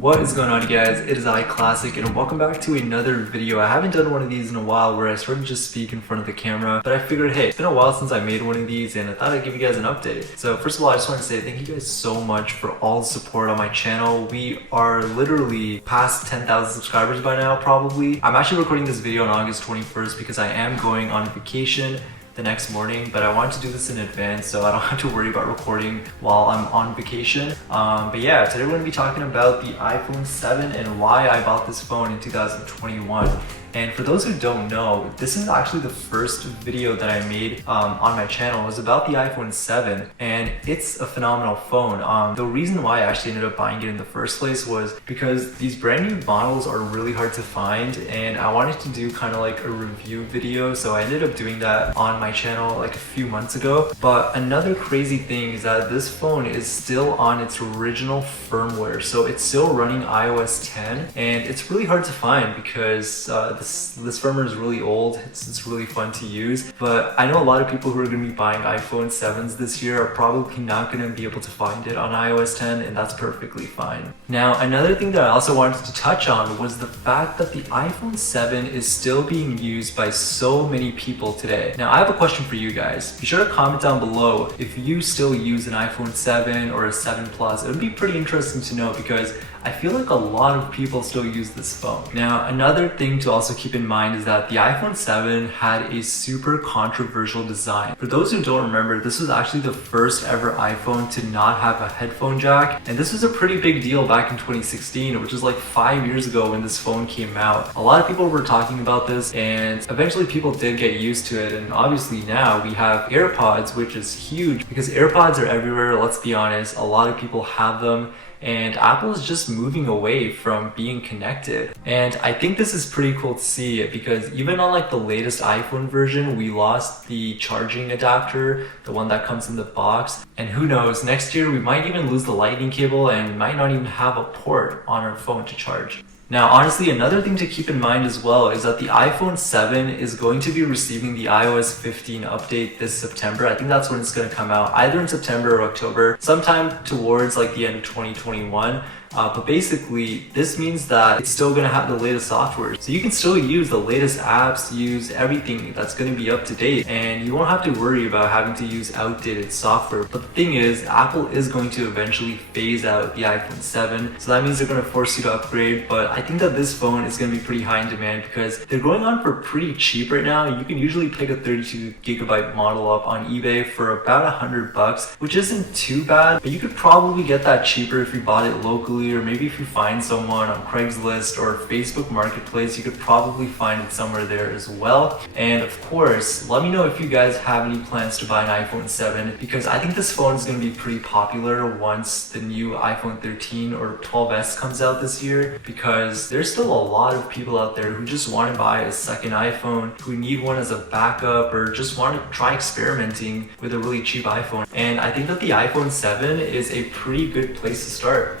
What is going on, guys? It is iClassic and welcome back to another video. I haven't done one of these in a while where I sort of just speak in front of the camera, but I figured, hey, it's been a while since I made one of these and I thought I'd give you guys an update. So first of all, I just want to say thank you guys so much for all the support on my channel. We are literally past 10,000 subscribers by now, probably. I'm actually recording this video on August 21st because I am going on vacation the next morning, but I wanted to do this in advance so I don't have to worry about recording while I'm on vacation. But yeah, today we're going to be talking about the iPhone 7 and why I bought this phone in 2021. And for those who don't know, this is actually the first video that I made on my channel. It was about the iPhone 7 and it's a phenomenal phone. The reason why I actually ended up buying it in the first place was because these brand new models are really hard to find and I wanted to do kind of like a review video, so I ended up doing that on my channel like a few months ago. But another crazy thing is that this phone is still on its original firmware, so it's still running iOS 10 and it's really hard to find because this firmware is really old. It's really fun to use, but I know a lot of people who are going to be buying iPhone 7s this year are probably not going to be able to find it on iOS 10, and that's perfectly fine. Now, another thing that I also wanted to touch on was the fact that the iPhone 7 is still being used by so many people today. Now, I have a question for you guys. Be sure to comment down below if you still use an iPhone 7 or a 7 Plus. It would be pretty interesting to know because I feel like a lot of people still use this phone. Now, another thing to also keep in mind is that the iPhone 7 had a super controversial design. For those who don't remember, this was actually the first ever iPhone to not have a headphone jack. And this was a pretty big deal back in 2016, which was like 5 years ago when this phone came out. A lot of people were talking about this and eventually people did get used to it. And obviously now we have AirPods, which is huge because AirPods are everywhere. Let's be honest, a lot of people have them. And Apple is just moving away from being connected. And I think this is pretty cool to see because even on like the latest iPhone version, we lost the charging adapter, the one that comes in the box. And who knows, next year we might even lose the lightning cable and might not even have a port on our phone to charge. Now, honestly, another thing to keep in mind as well is that the iPhone 7 is going to be receiving the iOS 15 update this September. I think that's when it's going to come out, either in September or October, sometime towards like the end of 2021. But basically, this means that it's still going to have the latest software. So you can still use the latest apps, use everything that's going to be up to date, and you won't have to worry about having to use outdated software. But the thing is, Apple is going to eventually phase out the iPhone 7. So that means they're going to force you to upgrade. But I think that this phone is going to be pretty high in demand because they're going on for pretty cheap right now. You can usually pick a 32GB model up on eBay for about $100, which isn't too bad. But you could probably get that cheaper if you bought it locally, or maybe if you find someone on Craigslist or Facebook Marketplace, you could probably find it somewhere there as well. And of course, let me know if you guys have any plans to buy an iPhone 7 because I think this phone is going to be pretty popular once the new iPhone 13 or 12s comes out this year, because there's still a lot of people out there who just want to buy a second iPhone, who need one as a backup, or just want to try experimenting with a really cheap iPhone. And I think that the iPhone 7 is a pretty good place to start.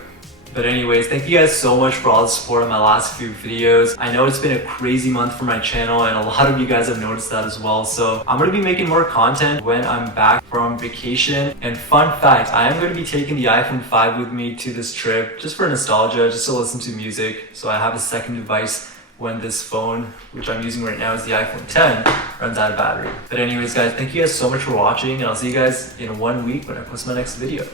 But anyways, thank you guys so much for all the support on my last few videos. I know it's been a crazy month for my channel and a lot of you guys have noticed that as well. So I'm going to be making more content when I'm back from vacation. And fun fact, I am going to be taking the iPhone 5 with me to this trip just for nostalgia, just to listen to music. So I have a second device when this phone, which I'm using right now is the iPhone 10, runs out of battery. But anyways guys, thank you guys so much for watching and I'll see you guys in 1 week when I post my next video.